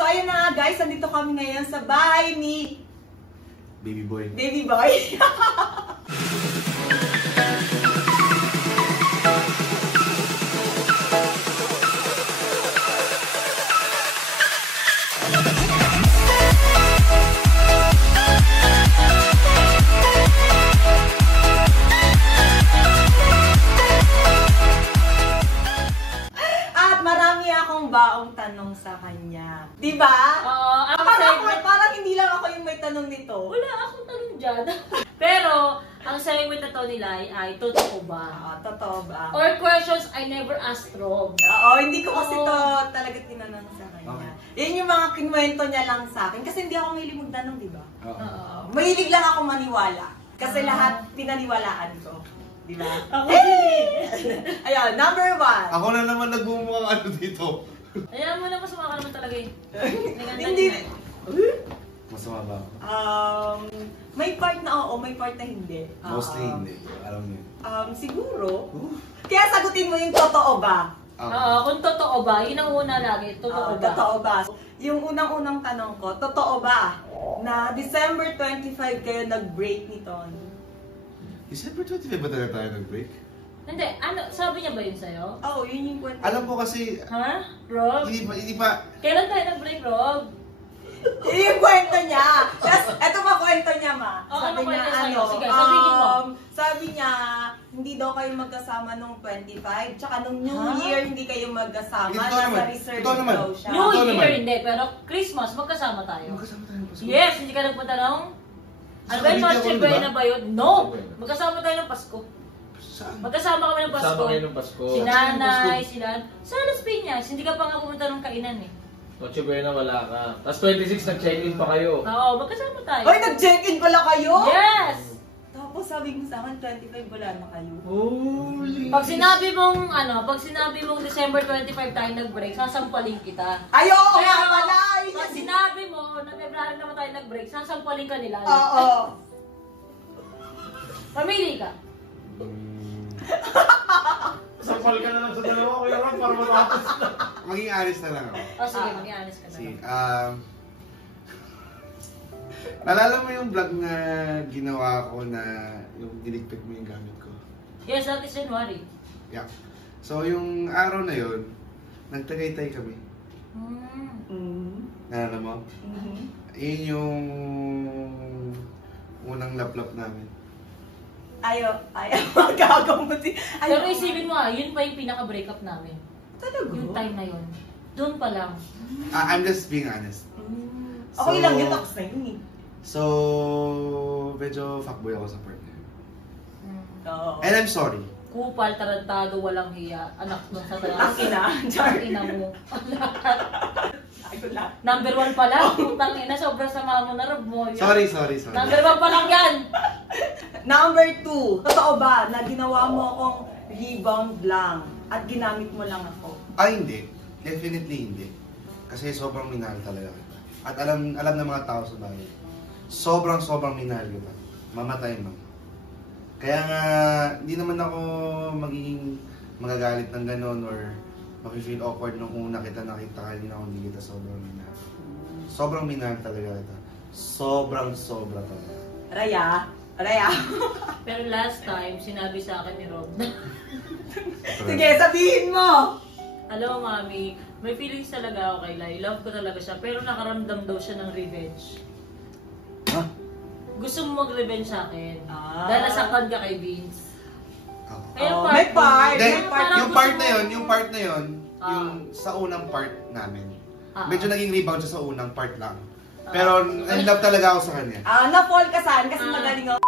So ayun na guys, nandito kami ngayon sa bahay ni Baby boy. Baby boy. Baong tanong sa kanya. Di ba? Oo. Parang hindi lang ako yung may tanong nito. Wala akong tanong dyan. Pero, ang segment na to nila ay totoo ba? Totoo ba? Or questions I never asked Rob. Oo, hindi ko kasi to talaga tinanong sa kanya. Okay. Yan yung mga kinwento niya lang sa akin. Kasi hindi ako mahilig magtanong, di ba? Oo. Mahilig lang ako maniwala. Kasi lahat pinaniwalaan ko. Di ba? Ako din. Ayun, number 1. Ako na naman nagbumukhang ano dito. Ayan mo na, masama ka naman talaga eh. Hindi. Masama ba ako? May part na oo, may part na hindi. Mostly hindi. Alam mo yun. Siguro. Kaya sagutin mo yung totoo ba? Oo, kung totoo ba, yun ang una lagi. Totoo ba? Totoo ba? Yung unang-unang tanong ko, totoo ba na December 25 kayo nag-break ni Tony? December 25 ba talaga tayo nag-break? Hindi, ano, sabi niya ba yun sa'yo? Oo, yun yung kwento. Alam ko kasi, Ha? Rob? hindi pa. Kailan tayo nag-break, Rob? Yun yung kwento niya. Tapos, eto pa kwento niya, ma. Oo, Sabi ano niya, kwento sa'yo? Sige, sabihin mo. Sabi niya, hindi daw kayo magkasama nung 25. Tsaka nung New Ha? Year, hindi kayo magkasama. Ito Nasa naman. reserve Ito naman. daw siya. New Totoo Year, naman. hindi. Pero Christmas, magkasama tayo. Magkasama tayo ng Pasko. Yes, hindi ka nagpunta ng... Ano ba yun? Sa Noche Cavite ako, Buena diba? ba yun? No! Magkasama tayo ng Pasko. Saan? Magkasama kami ng Pasko. Kasama kayo ng Pasko. Si nanay, sila. Sa Las Piñas, hindi ka pa nga pumunta ng kainan eh. Noche Buena wala ka. Tapos 26 nag-check-in pa kayo. Oo, magkasama tayo. Ay, nag-check-in pala kayo? Yes! Tapos sabi mo sa akin, 25 wala na kayo. Holy. Pag sinabi mong December 25 tayo nag-break, sasampalin kita. Ay, oo Pero, nga pala! pag sinabi mo na February naman tayo nag-break, sasampalin ka nila. Oo. Pamili ka. Sampal ka na lang sa dalawa, Kuya Rob, para matapos na. Maging honest na lang ako. O sige, maging honest ka na. Sige, naalala mo yung vlog na ginawa ko na yung diligpit mo yung gamit ko? Yes, that is January. Yeah. So yung araw na yun, nagtagaytay kami. Naalala mo? Yun yung unang laplap namin. Ayaw, magagaw mo si... Pero isipin mo yun pa yung pinaka-breakup namin. Talaga? Yung time na yun. Doon pa lang. I'm just being honest. Okay lang yun, tapos na yun eh. So, medyo fuckboy ako sa part na yun. Oo. And I'm sorry. Kupal, tarantado, walang hiya. Anak nung sa talas. Ang ina, Char. Ina mo. Ayaw lang. Number 1 pa lang. Putang ina, sobrang sama mo na Rob mo. Yun. Sorry. Number 1 pa lang yan. Number 2, totoo ba na ginawa mo akong rebound lang at ginamit mo lang ako? Ay, hindi. Definitely hindi. Kasi sobrang minahal talaga kita. At alam ng mga tao sa bahay. Sobrang minahal kita. Mamatay man. Kaya nga, hindi naman ako magiging magagalit ng ganon or mag-feel awkward nung una kita nakita kaya hindi kita sobrang minahal. Sobrang minahal talaga kita. Sobra talaga. Raya. Pero last time, sinabi sa akin ni Rob na, Sige, sabihin mo! hello, mami, may feelings talaga ako kay Lai. Love ko talaga siya, pero nakaramdam daw siya ng revenge. Ha? Gusto mo mag-revenge sa akin. Ah. Dahil nasaktan ka kay Vince. Ako. Kaya Oh, may part. Hindi, May part. yung part na yun, yung Ah. sa unang part namin. Ah. Medyo naging rebound siya sa unang part lang. Pero in love talaga ako sa kanya. Na-fall ka saan kasi Ah. magaling ako.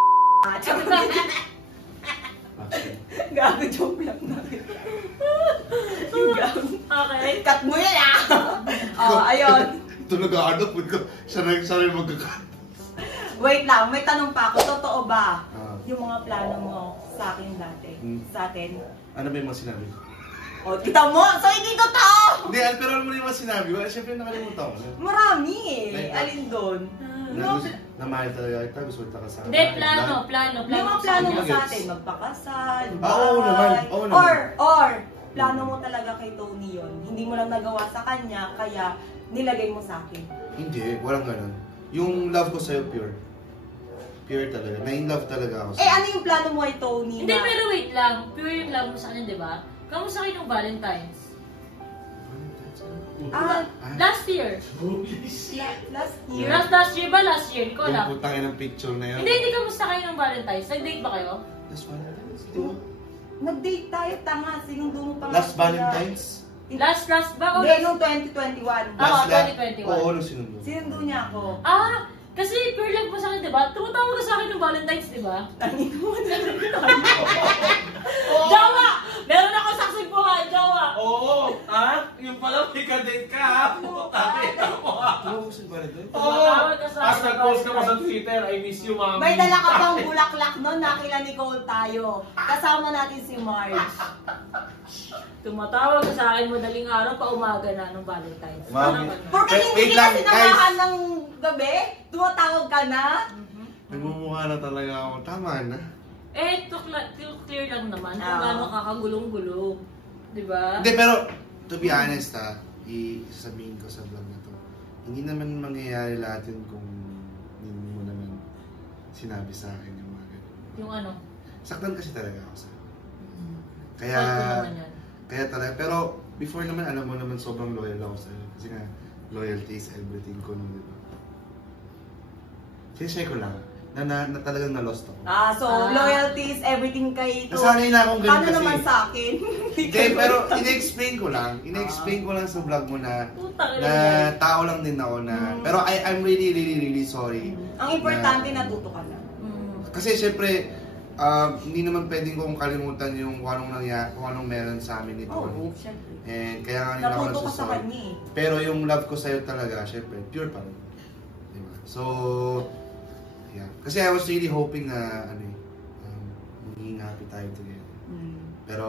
Gago, joke lang namin. Yung gago. Okay. Cut mo yan ayun. Ito nag-aadap ko. Siya rin magkakat. Wait lang, may tanong pa ako. Totoo ba Ah. yung mga plano mo sa akin dati? Sa atin? Ano ba yung mga sinabi ko? O, kita mo! So, hindi totoo! Hindi, pero alam mo na yung mga sinabi ko. Siyempre nakalimutan ko. Marami eh. Like, Alin doon? Na mahal talaga kita. Gusto kita kasama. Hindi, plano. May mga plano mo Gets. sa atin. Magpakasal, Oo naman, oo naman. Or, plano mo talaga kay Tony yon. Hindi mo lang nagawa sa kanya, kaya nilagay mo sa akin? Hindi, walang ganun. Yung love ko sa'yo, pure. Pure talaga. Na-in-love talaga ako Eh, ano yung plano mo kay Tony? Hindi, pero wait lang. Pure yung love mo sa kanya, di ba? Kamusta kayo ng Valentine's? Ah, Last year. last year. Last year ba? Last year? Hindi ko alam. Yung putangin ng picture na yun. Hindi, kamusta kayo ng Valentine's? Nag-date ba kayo? Last Valentine's? Di ba? Nag-date tayo, tanga. Sinundo mo pa nga Last sila. Valentine's? Last ba? O Hindi, nung 2021. Ah, Last 2021. Oo, nung sinundo. Sinundo niya ako. Ah, kasi pure love mo sa akin, di ba? Tumatawag ka sa akin ng Valentine's, di ba? Tangin mo na. Jawa! Meron ako saksig po ha, Jawa! Oo! Ha? Yung pala, may kadate ka ha? Puta, kita mo ha? Ano gusto ba rin? Oo! Tumatawag ka sa Tapos akin. nag-post ka pa sa Twitter, I miss you, mami. May dala ka pang bulaklak nun, nakila Nicole tayo. Kasama natin si Marge. Tumatawag ka sa akin madaling araw pa umaga na ng Valentine's. Mami. Porque hindi Wait kita lang, sinamahan ng gabi, tumatawag ka na. Nagmumukha na talaga ako. Tama na. Eh, to clear lang naman kung Ah. gaano kakagulong-gulong. Di ba? Hindi, pero to be honest ha, isasabihin ko sa vlog na to, hindi naman mangyayari lahat yun kung hindi mo naman sinabi sa akin yung mga ganun. Yung ano? Saktan kasi talaga ako sa Kaya, naman yan. kaya talaga, pero before naman, alam mo naman sobrang loyal ako sa'yo. Kasi nga, loyalty is everything ko nung, di ba? Sinishare ko lang, na talagang na-lost ako. So loyalty is everything kay Tony. Nasanay na akong ganun Paano kasi. naman sa akin? Hindi, pero ina-explain ko lang. Ina-explain ko lang sa vlog mo na Putang ina na yan. tao lang din ako na pero I'm really sorry. Ang importante, natuto ka na. Kasi syempre hindi naman pwedeng kong kalimutan yung kung anong meron sa amin nito. Oo, syempre. And kaya nga rin ako Natuto ka sa nagsusorry. kanya eh. Pero yung love ko sa'yo talaga, syempre, pure pa rin. Diba? So, yeah. Kasi I was really hoping na, magiging happy tayo together. Pero,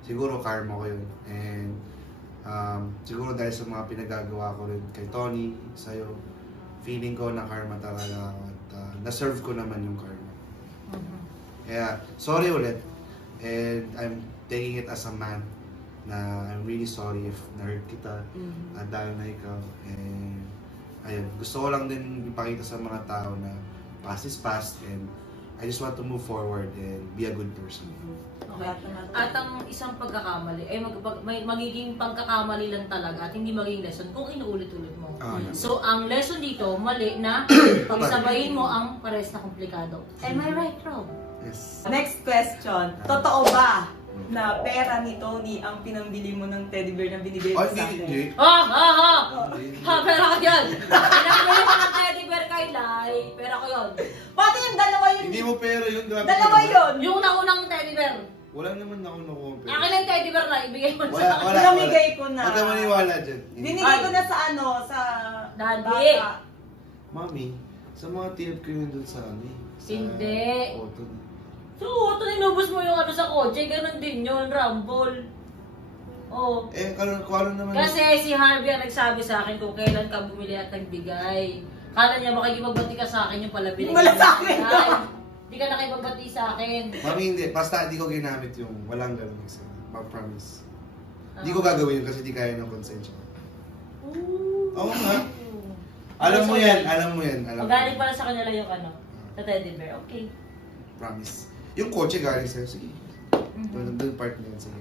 siguro karma ko yun. And, siguro dahil sa mga pinagagawa ko rin kay Tony, sa'yo, feeling ko na karma talaga ako. At na-serve ko naman yung karma. Kaya, sorry ulit. And I'm taking it as a man na I'm really sorry if na-hurt kita at dahil na ikaw. And, ayun, gusto ko lang din ipakita sa mga tao na past is past and I just want to move forward and be a good person. Okay. At ang isang pagkakamali, ay magiging pagkakamali lang talaga at hindi magiging lesson kung inuulit-ulit mo. So, ang lesson dito, mali na pagsabayin mo ang pares na komplikado. Am I right, Rob? Yes. Next question. Totoo ba na pera ni Tony ang pinambili mo ng teddy bear na binibigay mo Oh, sa hindi. akin? Ha, pera ko yun! Pinakabili ko ng teddy bear kay Lai, pera ko yun. Pati yung dalawa yun. Hindi mo pera yun, grabe. Dalawa yun. Yung naunang teddy bear. Wala naman ako nakuha. Akin lang yung teddy bear na, ibigay mo Wala, sa akin. wala. Pinamigay ko na. Huwag ka maniwala dyan. Binigay ko na sa sa Daddy. bata. Mami, sa mga tiyap ko yun dun sa sa Hindi. auto. So, ito inubos mo yung ano sa kotse, ganun din yun, Rumble. Oh. Kung ano naman. Kasi si Harvey ang nagsabi sa akin kung kailan ka bumili at nagbigay. Kala niya makikipagbati ka sa akin yung pala binigay. Wala sa akin to. Hindi ka nakipagbati sa akin. Mami, hindi. Basta hindi ko ginamit yung walang ganun isa. Promise. Hindi ko gagawin yun kasi hindi kaya ng konsensya. Oo nga. Alam mo yan. Magaling pala sa kanya lang yung ano, sa teddy bear. Okay. Promise. Yung kotse galing sa'yo, sige. Doon part na yan, sige.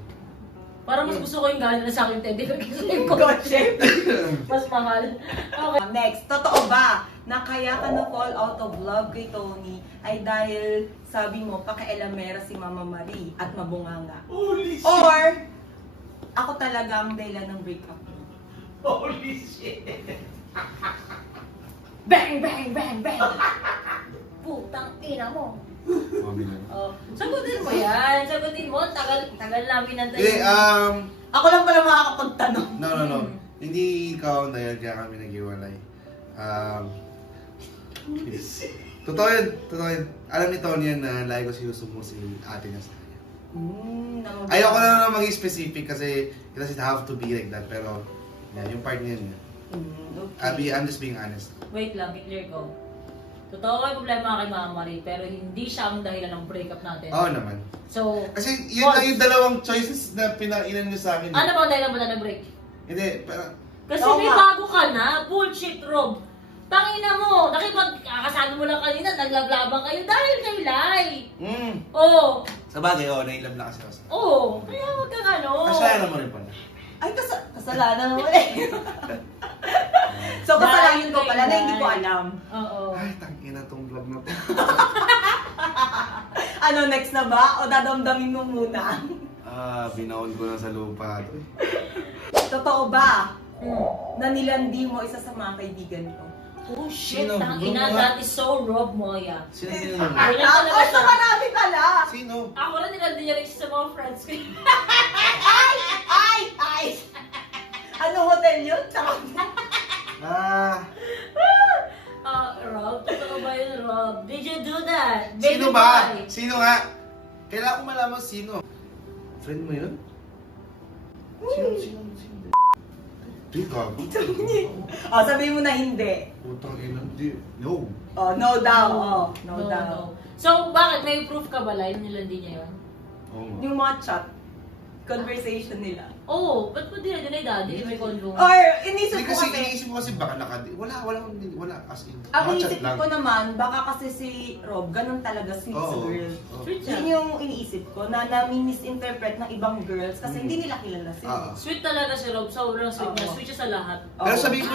Parang mas gusto ko yung galing na sa akin teddy bear kasi yung Kotse. mas mahal. Okay. Next, totoo ba na kaya ka na-fall out of love kay Tony ay dahil sabi mo, pakialamera si Mama Marie at mabunganga? Holy shit! Or, ako talaga ang dahilan ng breakup mo? Holy shit! Bang, bang, bang, bang! Putang ina mo. Mami na. Oh, sagutin mo yan. Sagutin mo. Tagal namin nantay. Hindi, Ako lang pala makakapagtanong. no. Hindi ikaw ang dahil kaya kami nag-iwalay. Totoo yun. Alam ni Tony yan na lagi ko sinusumo si ate niya sa kanya. Ayoko na lang maging specific kasi it doesn't have to be like that. Pero, yeah, yung part niya yun. I'm just being honest. Wait lang, i-clear ko. Totoo ko yung problema kay Mama Marie, pero hindi siya ang dahilan ng breakup natin. Oo naman. So, Kasi yun lang yung dalawang choices na pinainan niyo sa akin. ano ba ang dahilan mo na nag-break? Hindi, pero Kasi Oo may nga. bago ka na. Bullshit, Rob. Tangina mo. Nakipagkakasama mo lang kanina, naglablabang kayo dahil kay Lai. Oo. Sa bagay, nailab na kasi ako. Oo. Kaya huwag kang ano. Kasalanan mo rin pala. Ay, kasalanan mo eh. So, kasalanan ko pala na hindi ko alam. Oo. Ay, tangina tong vlog na to. Ano, next na ba? O dadamdamin mo muna? Binaon ko na sa lupa. Totoo ba Hmm. na nilandi mo isa sa mga kaibigan ko? Oh shit, Sino? tangina, that is so Rob Moya. Sino tinanong mo? Ay, talaga Ay, siya. so marami pala! Sino? Ako rin nilandi niya rin sa mga friends ko. Ay! Ano hotel yun? Tsaka Rob, totoo ba yun, Rob? Did you do that? Sino Baby ba? boy. Sino nga? Kailangan ko malaman sino. Friend mo yun? Sino? Di, gago. sabihin mo na hindi. Putang ina, di. No. No daw. No No, daw. no. So, bakit? May proof ka ba, Lai, nilandi niya yun? Oo nga. Yung mga chat, conversation nila. Oo, ba't mo dinay daddy? May convo. Or, inisip Hindi ko kasi, kasi, iniisip ko kasi baka wala, as in. ang mga chat inisip lang. ko naman, baka kasi si Rob, ganun talaga sweet sa Oo. girl. Oo. Sweet siya. Yun yung iniisip ko, na nami-misinterpret ng ibang girls kasi hindi nila kilala Ah. sila. Sweet talaga si Rob. Sobrang sweet niya. Oo. Sweet siya sa lahat. Pero Oo. sabihin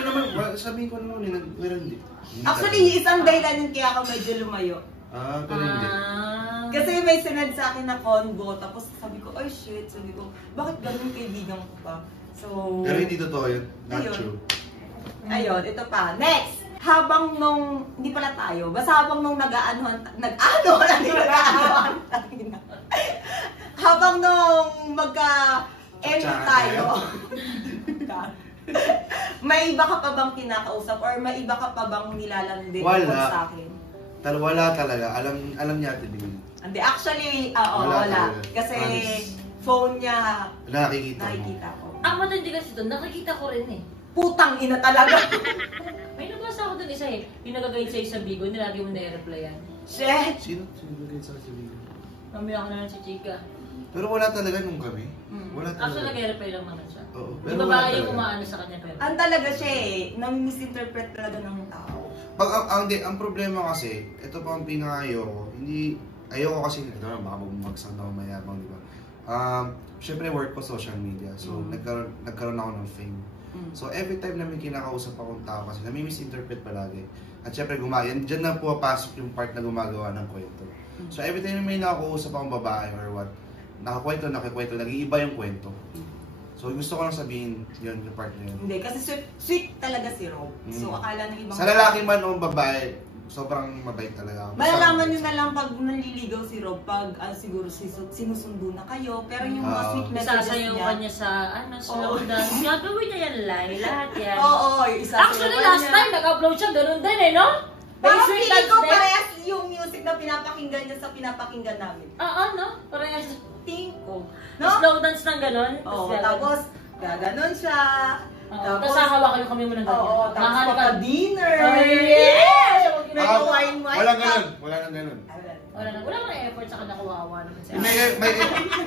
ko naman, meron hindi. Actually, isang dahilan yun kaya ako medyo lumayo. Pero hindi. Kasi may sinad sa akin na convo, tapos sabi ko, oh shit, sabi ko, bakit ganun kaibigan ko pa? So, Pero hindi totoo yun. Not Ayun. true. ayun, ito pa. Next! Habang nung, hindi pala tayo, basta habang nung habang nung magka-end Tsaka tayo, may iba ka pa bang kinakausap or may iba ka pa bang nilalandi Wala. sa akin? Wala talaga. Alam niya ate Bing. Hindi, actually, wala. talaga. Kasi Honest. phone niya, Nakikita mo. nakikita ko. Ang matindi kasi doon, nakikita ko rin eh. Putang ina talaga. May nabasa ako doon isa eh. Yung nagagayad sa'yo sa Bigo, nilagi mo na-replyan. Shit! Sino bigay sa Bing? Mamaya ako na lang si Chika. Pero wala talaga nung kami. Wala Actually, talaga. nag-reply lang naman siya. Oo. Yung Pero wala babae yung talaga. umaano sa kanya pero. Ang talaga siya eh, nami-misinterpret talaga ng tao. Ang problema kasi, ito pa ang pinaka-ayoko. Ayoko kasi, ito na, baka bumagsak na ako mayabang, di ba? Siyempre, work ko social media. So, nagkaroon ako ng fame. So, every time na may kinakausap akong tao kasi, nami-misinterpret palagi. At siyempre, dyan na pumapasok yung part na gumagawa ng kwento. So, every time na may nakakausap akong babae or what, nakakwento, nag-iiba yung kwento. So, gusto ko lang sabihin yun, yung part na yun. Hindi, kasi sweet talaga si Rob. So, akala ng ibang Sa lalaki man o babae, sobrang mabait talaga ako. malalaman nyo na lang pag naliligaw si Rob, pag siguro sinusundo na kayo, pero yung mga sweet messages Isasayaw niya. ka niya sa, slow dance. Gagawin niya yan, Lai. Lahat yan. Oo, yung isasayaw Actually, ka last niya. time, nag-upload siya, ganun din eh, no? Parang May sweet feeling ko dance din. parehas yung music na pinapakinggan niya sa pinapakinggan namin. No? Parehas. Tingin ko. No? Slow dance ng ganun. Oo, tapos gaganon siya. Tapos hahawakan kami mo ng ganyan. Oo, tapos Mahal ka. papa-dinner. Oh, yes! May wine. Wala ganun. Wala nang ganun. Wala nang effort sa kanya, kawawa naman siya.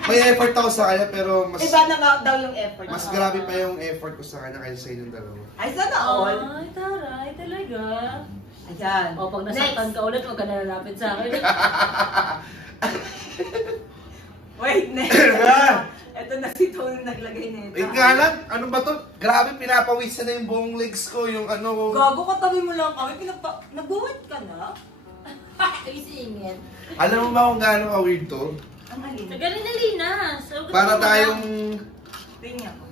May effort ako sa kanya pero mas Iba na nga daw yung effort. mas grabe pa yung effort ko sa kanya kaysa sa inyong dalawa. Ay, sana all. Ay, taray, talaga. Ayan. O, pag nasaktan Next. ka ulit, huwag ka nalalapit sa akin. Wait, next. Ito na si Tony naglagay nito. Wait nga lang, ano ba to? Grabe, pinapawisan na yung buong legs ko, yung ano ko. Gago ka, tabi mo lang kami. Nag-buwit ka na? Isingin. Alam mo ba kung gaano ka-weird to? Ang alin. Galing na Linas. Para tayong... Tingin ako.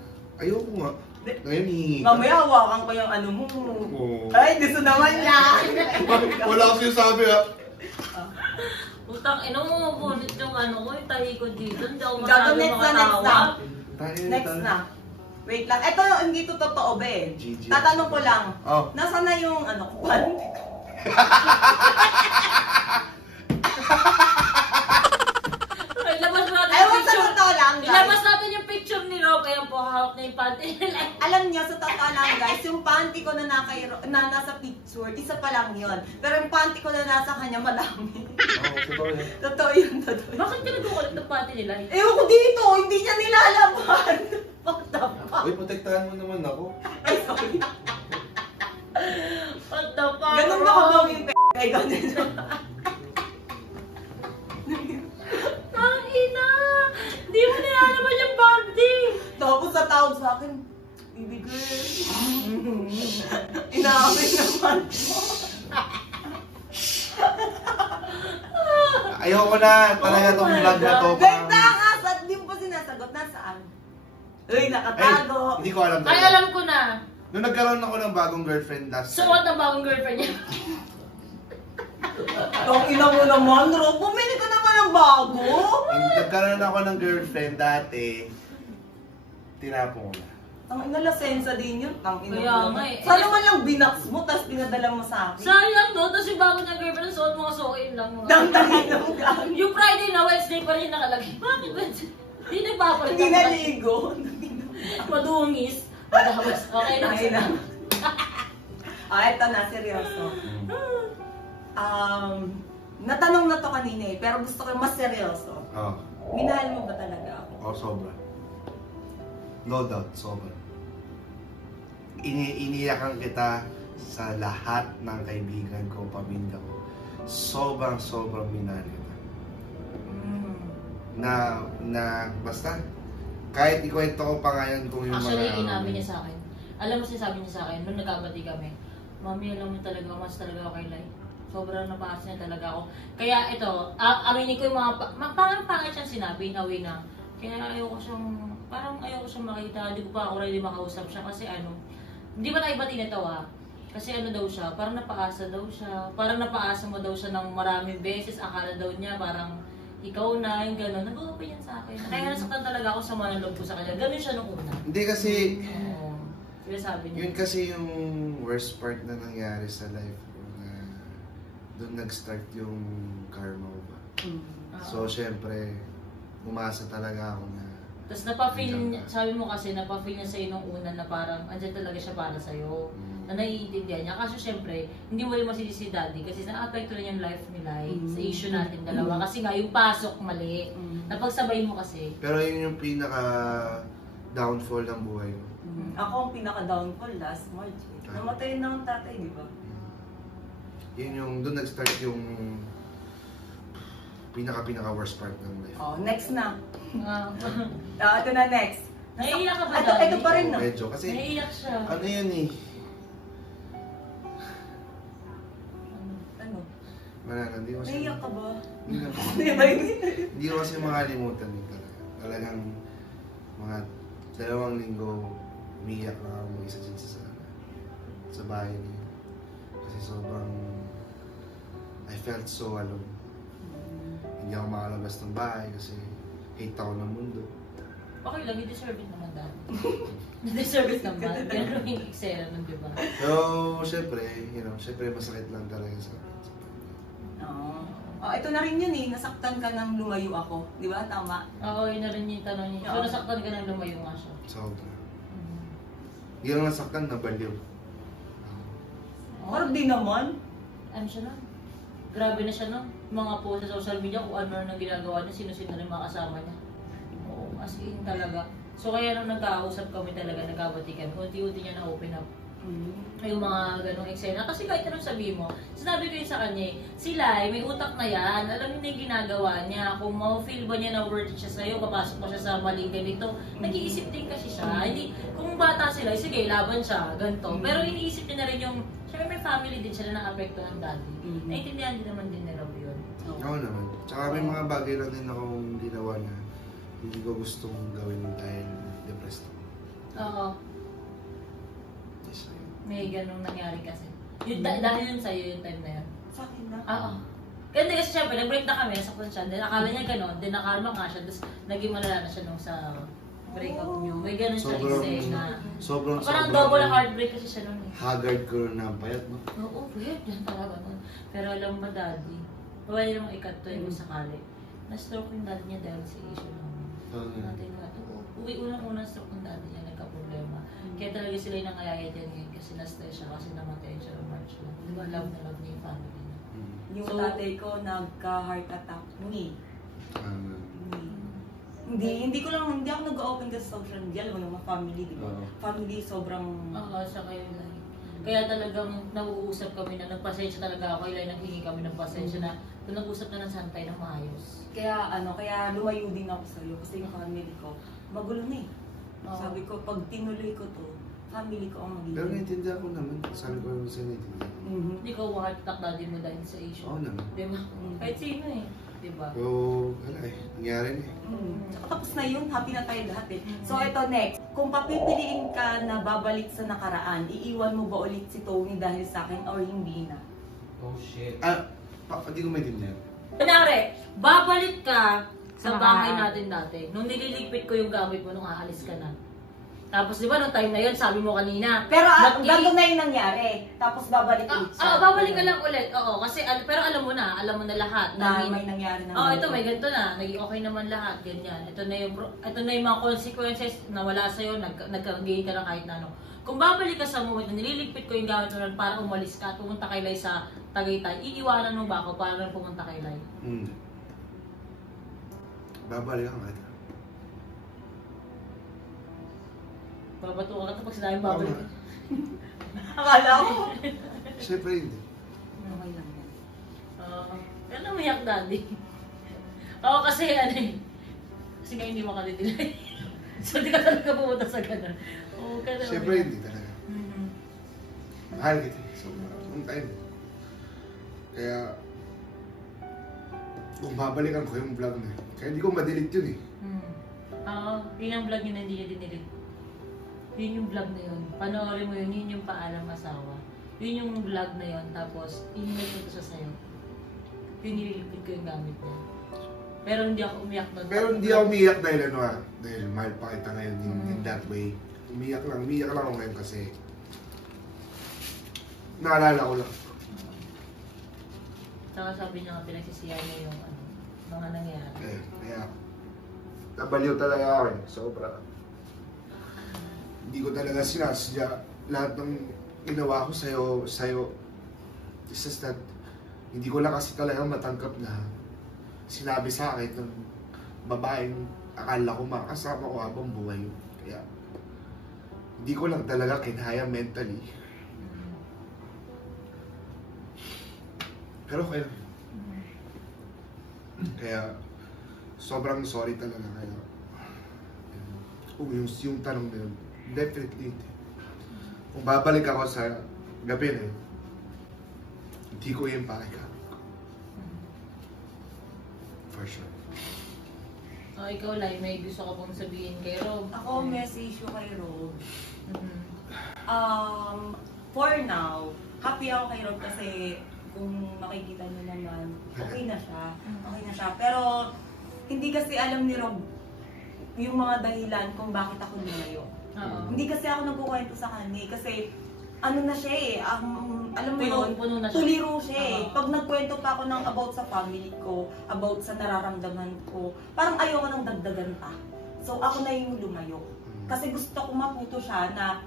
Ayoko nga. Ngayon, hihingi ka. Mamaya hawakan ko yung ano mo. Oo. Ay, gusto naman niya. Wala akong sinasabi ha. Putang, mo, bunit yung ano ko, yung tahi ko dito. Hindi ako Gago, masyado next na, makatawa. Next na. Wait lang. Ito, hindi to totoo, be. GG. Tatanong ko lang. Oh. Nasaan na yung ano ko? Ay, labas natin Ay, wag sa totoo lang, Ilabas guys. natin yung picture ni Rob. Ayan po, hawak na yung panty nila. Alam niyo, sa totoo lang, guys, yung panty ko na nasa picture, isa pa lang yun. Pero yung panty ko na nasa kanya, madami. Oo, totoo yan. Totoo yun, totoo yun. Bakit ka nagkukulit ng panty nila? Ewan ko dito, hindi niya nilalaban. Fucked up. Uy, protektahan mo naman ako. Ay, sorry. What the fuck? Ganun ba kabang yung kay ganun? Ang ina! Hindi mo nilalaman yung body! Tapos sa tawag sa akin, baby girl. Inaamin naman. Ayoko na talaga Oh tong my vlog na to. God. Ganda ka! At di mo pa sinasagot na saan? Uy, nakatago. Hindi ko alam Ay, talaga. alam ko na. Nung nagkaroon ako ng bagong girlfriend last So, time. what ang bagong girlfriend niya? Ang ina mo naman, Ro. Bumili ka naman ng bago. Nagkaroon ako ng girlfriend dati. Tinapon ko na. Ang ina, lasensa din yun. Ang ina Kaya mo. nga eh. Sana man lang binaks mo, tapos pinadala mo sa akin. Sayang, no? Tapos yung bagong niyang girlfriend, suot mo suotin lang mo. Damdamin ng gano'n. Yung Friday na Wednesday pa rin yung nakalagay. Bakit Wednesday? Hindi nagpapalit. Hindi naligo. Madungis. Tapos, okay na. Ay na. Eto na, seryoso. Natanong na to kanina eh, pero gusto ko mas seryoso. Oo. Minahal mo ba talaga ako? Oh, sobra. No doubt, sobra. Iniyakan kita sa lahat ng kaibigan ko, pamilya ko. Sobrang minahal kita. Basta, kahit ikwento ko pa ngayon kung yung Actually, mga... inamin niya sa akin. Alam mo, sinasabi niya sa akin, nung nagkabati kami, Mami, alam mo talaga, mas talaga ako kay Lai. Sobrang napakas niya talaga ako. Kaya ito, aminin ko yung mga, parang pangit siyang sinabi, in a way na, kaya ayoko siyang makita, hindi ko pa ako ready makausap siya kasi hindi ba tayo bati nito kasi daw siya, parang napaasa daw siya, parang napaasa mo daw siya ng maraming beses, akala daw niya parang ikaw na, yung gano'n, nag-open yan sa akin. Kaya nasaktan talaga ako sa mga loob ko sa kanya, gano'n siya nung una. Hindi kasi, Oo. Kaya sabi niya. yun kasi yung worst part na nangyari sa life ko na doon nag-start yung karma ko ba. So, syempre, umasa talaga ako na Tapos napafeel niya, sabi mo kasi, napafeel niya sa'yo nung una na parang andyan talaga siya para sa'yo. Na naiintindihan niya. Kaso syempre, hindi mo rin masisi si daddy kasi na-apekto rin yung life nila sa issue natin dalawa. Kasi nga, yung pasok mali. Napagsabay mo kasi. pero yun yung pinaka-downfall ng buhay ko. Ako ang pinaka-downfall last March. Namatay na ang tatay, di ba? Yun yung, doon nag-start yung pinaka-worst part ng life. Oh, next na. Ah. Ito na next. Naiiyak ka ba, Ito Daddy? pa rin, no? Medyo, kasi Naiiyak siya. ano yan eh, Ano? wala na, hindi ko kasi, Naiyak ka ba? hindi na- Di ba yun? hindi ko kasi makalimutan yun talaga. Talagang mga 2 linggo, umiyak na ako mag-isa dyan sa bahay niya. Kasi sobrang, I felt so alone. Hindi ako makalabas ng bahay kasi hate ako ng mundo. Okay lang, i-deserve it naman dati. I-deserve it naman. Pero yung eksena nun, di ba? So, syempre, syempre masakit lang talaga sa akin. Oo. Oh, ito na rin yun eh. Nasaktan ka nang lumayo ako. Di ba? Tama? Oo, yun na rin yung tanong niya. So, Oo. nasaktan ka nang lumayo nga siya. Sobra. Hindi lang nasaktan, nabaliw. Parang di naman. Ano siya nun? Grabe na siya nun. Mga post sa social media kung ano na ginagawa niya, sino-sino na yung mga kasama niya. Oo, as in talaga. So kaya nung nagkausap kami talaga, nagkabati kami, unti-unti niya na-open up yung mga ganong eksena. Kasi kahit anong sabihin mo, sinabi ko yun sa kanya sila may utak na yan, alam niya na yung ginagawa niya. Kung ma-feel ba niya na worth it siya sa'yo, papasok mo siya sa maling ganito, nag-iisip din kasi siya. Hindi, kung bata sila, sige, laban siya, ganito. Pero iniisip niya na rin yung, syempre may family din sila na apektuhan dati. Naintindihan din naman din nila yun. Oo naman. Tsaka may mga bagay lang din akong ginawa na hindi ko gustong gawin dahil depressed ako. Oo. Yes, ayun. May ganong nangyari kasi. Yun, dahil yun sa'yo yung time na yun. Sa akin na. Oo. Kasi kasi syempre, nag-break na kami, nasaktan siya. Then akala niya gano'n, then nakarma nga siya, tapos naging malala na siya nung sa breakup niyo. May gano'n siya eksena. Sobrang Parang double heartbreak kasi siya nun eh. haggard ko na ang payat, no? Oo, weird yan talaga nun. Pero alam mo, daddy, pwede namang ikat to yung sakali. Na-stroke yung daddy niya dahil sa issue namin. Natin nga, unang-unang stroke ng daddy niya, nagka-problema. Kaya talaga sila yung nangayaya dyan ngayon kasi na-stress siya kasi namatay siya ng March lang. Di ba, love na love niya yung family niya. Yung So, tatay ko nagka-heart attack. Hindi ako nag-open ka sa social media, alam mo naman, family, di ba? Oo. Family, sobrang... Oo, siya kayo lang. Kaya talagang nauusap kami na nagpasensya talaga ako, ilay naghingi kami ng pasensya na kung nag-usap na ng santay na maayos. Kaya lumayo din ako sa'yo kasi yung family ko, magulo na eh. Oo. Sabi ko, pag tinuloy ko to, family ko ang magiging. Pero naintindihan ko naman. Sabi ko naman sa'yo naintindihan. Mhm. Hindi ko heart attack daddy mo dahil sa issue. Oo naman. Diba? Kahit sino eh. Diba? So, wala eh. Nangyari na eh. Tsaka tapos na yun, happy na tayo lahat eh. So ito next, kung papipiliin ka na babalik sa nakaraan, iiwan mo ba ulit si Tony dahil sa akin or hindi na? Oh shit. Hindi ko maintindihan. Kunyari, babalik ka sa Sa bahay nakaraan. natin dati. Nung nililigpit ko yung gamit mo nung aalis ka na. Tapos di ba nung time na yun, sabi mo kanina. Pero Nag- ganito na yung nangyari, tapos babalik ulit siya. babalik ka lang ulit. Oo, kasi pero alam mo na lahat. Na may nangyari na. Ito may ganito na, naging okay naman lahat, ganyan. Ito na yung mga consequences na wala sa'yo, nagka-gain ka lang kahit na ano. Kung babalik ka sa moment na nililigpit ko yung gamit mo lang para umalis ka, pumunta kay Lai sa Tagaytay, iiwanan mo ba ako para lang pumunta kay Lai? Hindi. Babalik ang kita. Babatuwa ka tapos sinabi babalik ka. Akala ko. Siyempre hindi. Okay lang yan. Kaya umiyak daddy. Oo kasi ano eh. Kasi nga hindi makadidilay. So di ka talaga pumunta sa ganun. Oo, kasi Siyempre hindi talaga. Mhm. Mahal kita eh. So, long time. Kaya, kung babalikan ko yung vlog na yun, kaya hindi ko ma-delete yun eh. Oo, yun ang vlog yun na hindi niya dinilit. Yun yung vlog na yun. Panoorin mo yun, yun yung paalam asawa. Yun yung vlog na yun, tapos yun yung nagpunta siya sa'yo. Yun nililipid ko yung gamit niya. Pero hindi ako umiyak doon. Pero hindi ako umiyak dahil ano dahil mahal pa kita ngayon in that way. Umiyak lang ako ngayon kasi naalala ko lang. Saka sabi niya nga pinagsisiyan niya yung mga nangyari. Kaya nabaliw talaga ako eh, sobra. Hindi ko talaga sinasadya lahat ng ginawa ko sa'yo. It's just that hindi ko lang kasi talaga matanggap na sinabi sa akin ng babaeng akala ko makasama ko habang buhay. Kaya hindi ko lang talaga kinaya mentally. Pero okay lang. Kaya sobrang sorry talaga. Kaya kung yung tanong na yun, definitely hindi. Kung babalik ako sa gabi na yun, hindi ko yung pakikap. For sure. Ikaw Lai, may gusto ka pong sabihin kay Rob? Ako, message ko kay Rob. Mhm. For now, happy ako kay Rob kasi kung makikita niyo naman, okay na siya. Okay na siya. Pero, hindi kasi alam ni Rob yung mga dahilan kung bakit ako lumayo. Oo. Hindi kasi ako nagkukwento sa kanya kasi ano na siya eh, alam mo yun, Puno na siya. tuliro siya eh. Oo. Pag nagkwento pa ako ng about sa family ko, about sa nararamdaman ko, parang ayoko nang dagdagan pa. So ako na yung lumayo. Kasi gusto ko matuto siya na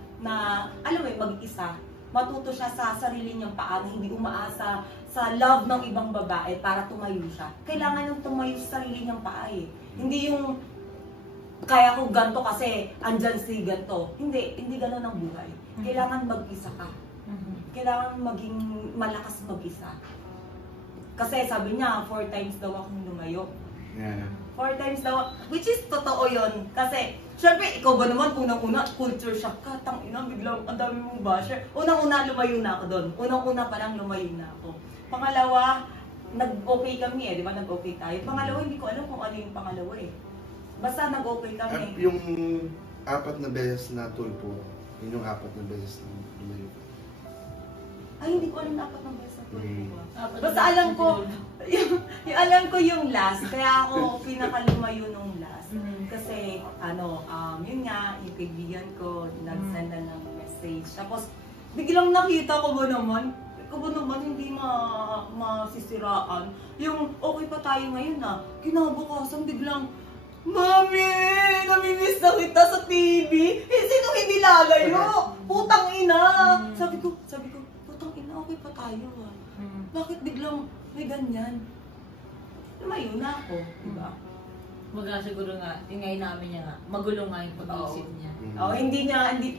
alam mo yun, mag-isa. Matuto siya sa sarili niyang paa na hindi umaasa sa love ng ibang babae para tumayo siya. Kailangan niyang tumayo sa sarili niyang paa eh. Hindi yung kaya ko ganto kasi andyan si ganto. Hindi gano'n ang buhay. Kailangan mag-isa ka. Kailangan maging malakas mag-isa. Kasi sabi niya, 4 times daw akong lumayo. Yeah. 4 times daw, which is totoo yun. Kasi, syempre, ikaw ba naman, unang-una, culture shock ka. Tangina, biglang, ang dami mong basher. Unang-una, lumayo na ako doon. Unang-una pa lang, lumayo na ako. Pangalawa, nag-okay kami eh, di ba? Nag-okay tayo. Pangalawa, hindi ko alam kung ano yung pangalawa eh. Basta nag-okay kami. At yung 4 na beses na tulpo, yun yung 4 na beses na lumayo. Ay, hindi ko alam na 4 ng beses na tulpo. Basta na- alam ko, yung alam ko yung last, kaya ako pinakalumayo nung last. Kasi, yun nga, yung kaibigan ko, nag-send na ng message. Tapos, biglang nakita ko ba naman, hindi masisiraan. Yung, okay pa tayo ngayon kinabukasan biglang, Mami, namimiss na kita sa TV. Sino hindi lalayo? Putang ina. Sabi ko, putang ina, okay pa tayo Bakit biglang may ganyan? Lumayo na ako, diba? Baga siguro nga, tingay namin niya nga, magulo nga yung pag-iisip niya. Oh, hindi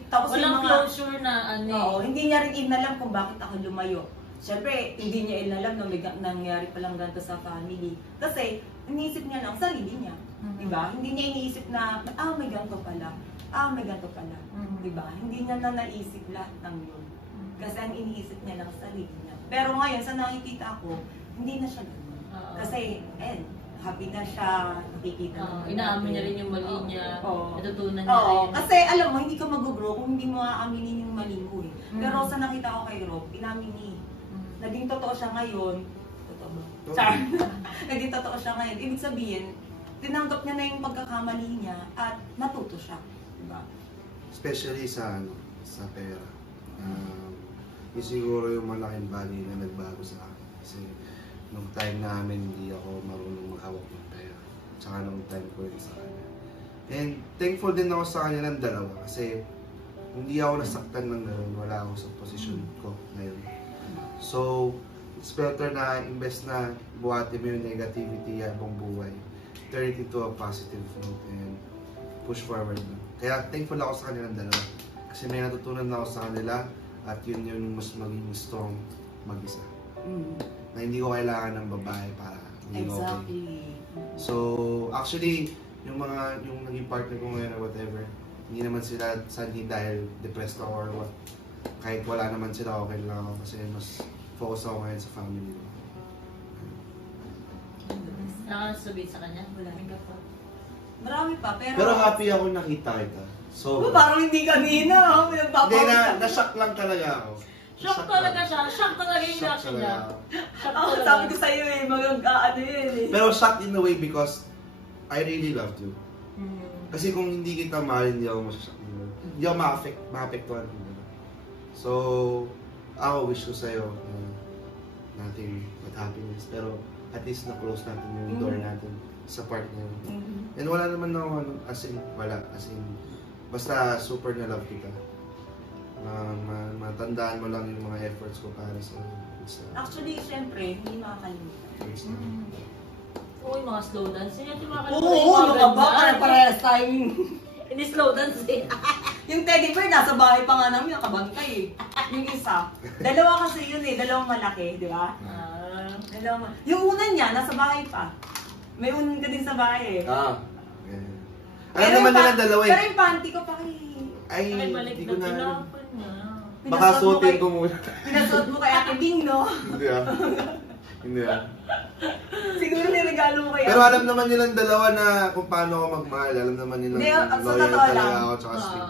tapos Walang yung mga, closure na ano eh. Oo, hindi niya rin inalam kung bakit ako lumayo. Siyempre, hindi niya inalam na may nangyari palang ganito sa family. Kasi, iniisip niya lang sarili niya. Diba? Hindi niya iniisip na, may ganito pala. May ganito pala. Diba? Hindi niya na naisip lahat ng yun. Kasi ang iniisip niya lang sarili niya. Pero ngayon, sa nakikita ko, hindi na siya ganun. Kasi, happy na siya, nakikita na. Inaamin niya rin yung mali niya, natutunan niya Oo, rin. kasi alam mo, hindi ka mag-grow kung hindi mo aaminin yung mali mo eh. Pero sa nakita ko kay Rob, inamin niya. Naging totoo siya ngayon. Totoo ba? Char. Naging totoo siya ngayon. Ibig sabihin, tinanggap niya na yung pagkakamali niya at natuto siya. Diba? Especially sa pera. Yung siguro yung malaking bagay na nagbago sa akin. Kasi nung time namin hindi ako marunong maghawak ng pera. Tsaka nung time ko rin sa kanya. And thankful din ako sa kanya ng dalawa kasi hindi ako nasaktan ng gano'n. Wala ako sa posisyon ko ngayon. So, it's better na imbes na buhatin mo yung negativity habang buhay. Turn it into a positive note and push forward. Kaya thankful ako sa kanila ng dalawa. Kasi may natutunan ako sa kanila at yun yung mas maging strong mag-isa. Na hindi ko kailangan ng babae para maging okay. So, actually, yung naging partner ko ngayon or whatever, hindi naman sila sanhi dahil depressed ako or what. Kahit wala naman sila, okay lang ako kasi mas focus ako ngayon sa family ko. Nakakasabihin sa kanya? Wala rin ka pa. Marami pa, Pero happy ako nakita kita. So, parang hindi kanina. Hindi na-shock lang talaga ako. Shock talaga siya. Shock talaga yung reaction niya. Shock talaga. Sabi ko sa'yo ano yun eh. Pero shocked in a way because I really loved you. Kasi kung hindi kita mahal, hindi ako masashock. Hindi ako ma-apektuhan. So, ako wish ko sa'yo nothing but happiness. Pero at least na-close natin yung door natin sa partner. And wala naman ako, as in, basta super na love kita. Matandaan mo lang yung mga efforts ko para sa Actually, syempre, hindi makakalimutan. Oo, yung mga slow dance. Hindi natin makakalimutan Oo, ano ba? Parehas tayong... Hindi slow dance eh. Yung teddy bear, nasa bahay pa nga namin, nakabantay eh. Yung isa. Dalawa kasi yun eh, dalawang malaki, di ba? Yung una niya, nasa bahay pa. May unan ka din sa bahay eh. Alam naman nila dalawa eh. Pero yung panty ko pa Ay, balik hindi ko na alam. na. Baka suotin ko muna. Pinasuot mo kay Ate Ding, no? Hindi Hindi Siguro niregalo mo kay Pero alam naman nilang dalawa na kung paano ako magmahal. Alam naman nilang loyal talaga ako tsaka sweet.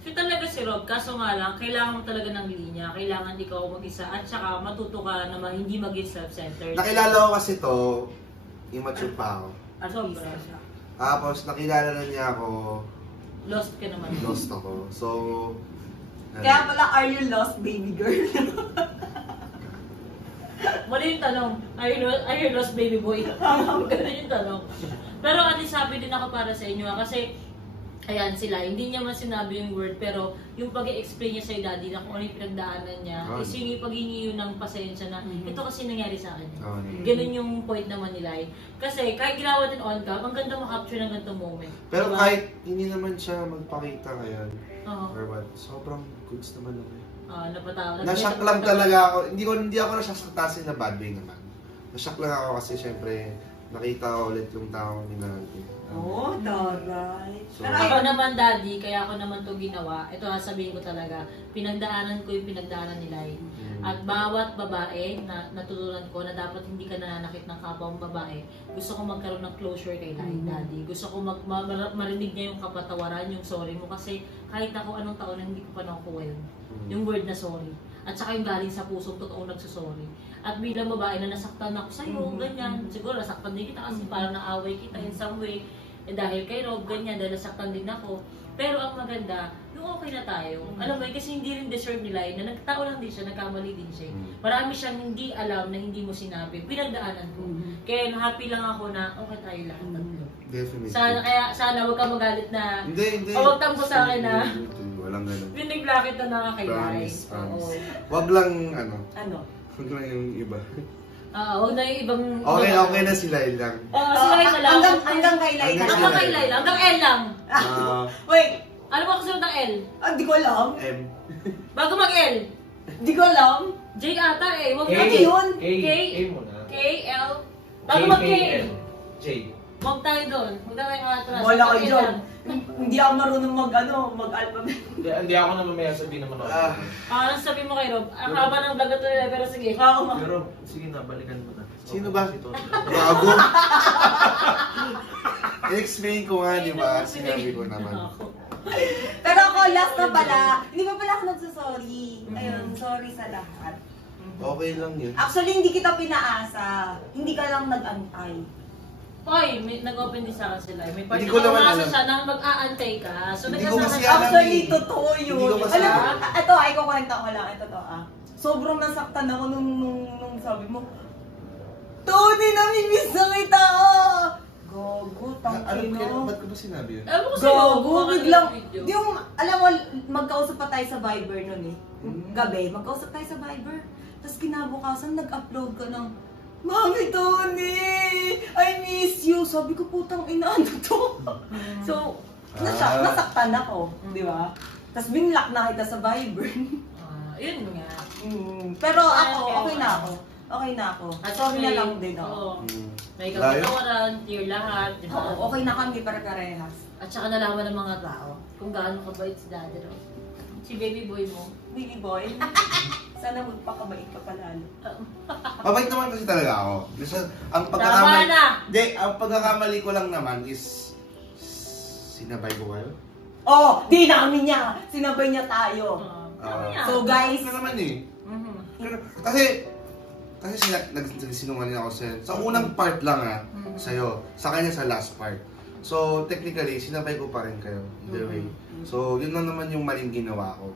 Sweet talaga si Rob, kaso nga lang, kailangan mo talaga ng linya. Kailangan ikaw mag-isa at saka matuto ka na hindi maging self-centered. Nakilala ko kasi to, immature pa ako. Sobra. Tapos nakilala na niya ako, Lost ka naman. lost ako. So, Kaya pala, are you lost, baby girl? Mali yung tanong, are you lost baby boy? Ganun yung tanong. Pero at least happy din ako para sa inyo kasi ayan sila, hindi niya man sinabi yung word pero yung pag-i-explain niya sa'yo daddy na kung ano yung pinagdaanan niya is yung pag-hingi yun ng pasensya na ito kasi nangyari sa akin. Ganun yung point naman nila eh. Kasi kahit ginawa din on cam, ang ganda makapture ng ganitong moment. Pero diba? Kahit hindi naman siya magpakita ngayon, or what, sobrang goods naman ako. Napatawa. Na-shock lang talaga ako. Hindi ako nasasaktasin na bad way naman. Na-shock lang ako kasi syempre nakita ko ulit yung taong minahal ko. Taray. So, Pero ako naman daddy, kaya ako naman to ginawa. Ito sabihin ko talaga, pinagdaanan ko yung pinagdaanan nila eh. At bawat babae na natutunan ko na dapat hindi ka nananakit ng kapwa mong babae, gusto ko magkaroon ng closure kay daddy. Gusto ko marinig niya yung kapatawaran, yung sorry mo kasi kahit ako anong taon na hindi ko pa nakukuha yun. Yung word na sorry. At saka yung galing sa pusong totoong nagsusorry. At bilang babae na nasaktan ako sa'yo, ganyan. Siguro nasaktan din kita kasi parang naaway kita in some way. Dahil kay Rob, ganyan, dahil nasaktan din ako. Pero ang maganda, yung okay na tayo. Alam mo, kasi hindi rin deserve nila na nagtao lang din siya, nagkamali din siya. Marami siyang hindi alam na hindi mo sinabi. Pinagdaanan ko. Kaya happy lang ako na okay tayo lahat tatlo. Definitely. Sana huwag ka magalit na, hindi. o huwag tampo sa akin na, walang ganun. binigla kita nakakailay. Promise. Wag lang, Ano? Wag lang yung iba. Huwag na yung ibang... Okay na sila yun lang. Sila yung na lang. Hanggang kay Laila. Hanggang kay Laila. Hanggang L lang. Wait, Ano ba kasunod ng L? di ko alam. M. Bago mag-L. Di ko alam. J ata eh. Huwag K. na yun? A muna. K, L. Bago mag-K. J. Huwag tayo doon. Huwag na tayo makatras. Wala kayo dyan. Hindi ako marunong mag-alphabet. Hindi ako na mamaya sabihin naman ako. Ano sabi mo kay Rob? Ang haba ng vlog ito nila, pero sige. Pero, sige na, balikan mo na. Sino ba? Ito. Gago. I-explain ko nga, di ba? Sinabi ko naman. Pero ako, last na pala. Hindi pa pala ako nagsasorry. Ayun, sorry sa lahat. Okay lang yun. Actually, hindi kita pinaasa. Hindi ka lang nag-antay. Hoy, nag-open din sa akin sila. May part Hindi ko naman na alam. siya na mag-aantay ka. So, Hindi ko kasi nagkasama alam. Actually, eh. totoo Hindi yun. ko kasi Alam mo, alam. ito, ay kukwenta ko lang. Ito to, Sobrang nasaktan ako nung sabi mo, Tony, namimiss na kita! Gago, tangkino. Ba't ko ba sinabi yun? Alam mo kasi yung Gago, biglang, video. yung, alam mo, magkausap pa tayo sa Viber nun eh. Gabi, magkausap tayo sa Viber. Tapos kinabukasan, nag-upload ka ng, Mami Tony, I miss you. Sabi ko, putang ina, ano to? So, nasaktan ako, di ba? Tapos binlock na kita sa Viber. Yun nga. Pero ako, okay na ako. Okay na ako. At Sorry na lang din ako. Oo. May Layo? kapatawaran, tier lahat, di ba? Oo, okay na kami para parehas. At saka nalaman ng mga tao kung gaano kabait si Daddy Ro. Si baby boy mo. Baby boy, sana magpakabait ka palalo. Mabait naman kasi talaga ako. Kasi ang Tama pagkakamali... na! Hindi, ang pagkakamali ko lang naman is... Sinabay ko kayo? Oh, di namin niya. Sinabay niya tayo. So guys, Ano naman eh. Mhm. Kasi nagsinungaling ako sa'yo. Sa unang part lang sa'yo. Sa kanya sa last part. So, technically, sinabay ko pa rin kayo. Either way. So, yun lang naman yung maling ginawa ko.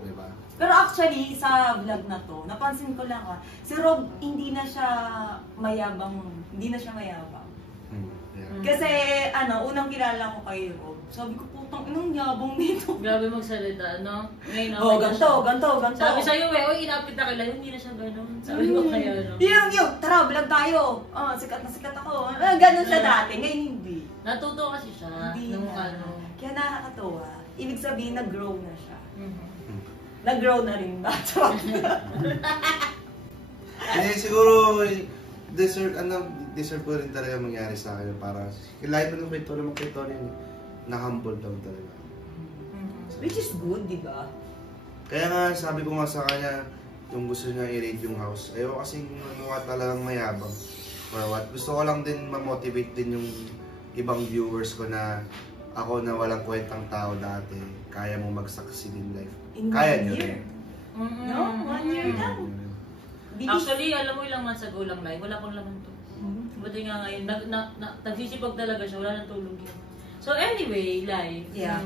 Diba? pero actually, sa vlog na to, napansin ko lang si Rob, hindi na siya mayabang. Yeah. Kasi, unang kilala ko kay Rob, sabi ko, putang inang yabang nito. Grabe magsalita, no? Ngayon, Oh, okay na siya. ganto. Sabi sa'yo, oy, inapit na kailan, hindi na siya gano'n. Sabi ko kaya, no? Yung, tara, vlog tayo. Sikat na sikat ako. Ganun siya dati, ngayon hindi. Natuto kasi siya. Hindi Nung na. ano. Kaya nakakatuwa. Ibig sabihin, nag-grow na siya. Mhm. Nag-grow na rin ba? Siguro, deserve ko rin talaga mangyari sa akin para kahit mo kay Tony naman kay Tony na-humble daw talaga. Which is good, di ba? Kaya nga sabi ko nga sa kanya yung gusto niya i-raid yung house. Ayaw kasing mukha talagang mayabang. For what? Gusto ko lang din ma-motivate din yung ibang viewers ko na ako na walang kwentang tao dati, kaya mo mag-succeed in life. In Kaya 1 nyo year. rin. No? 1 year lang. Actually, alam mo ilang months ago lang live, wala pang laman to. Buti nga ngayon, nagsisipag talaga siya, wala nang tulog yun. So anyway, live. Yeah.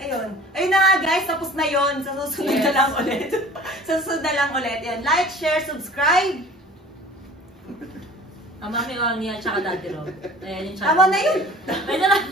Ayun na nga guys, tapos na yon. Sa susunod na lang ulit. Sa susunod na lang ulit. Yan. Like, share, subscribe. Mami Wang niya, tsaka Daddy Rob. Ayan yung channel. Tama na yun. Ayun na lang.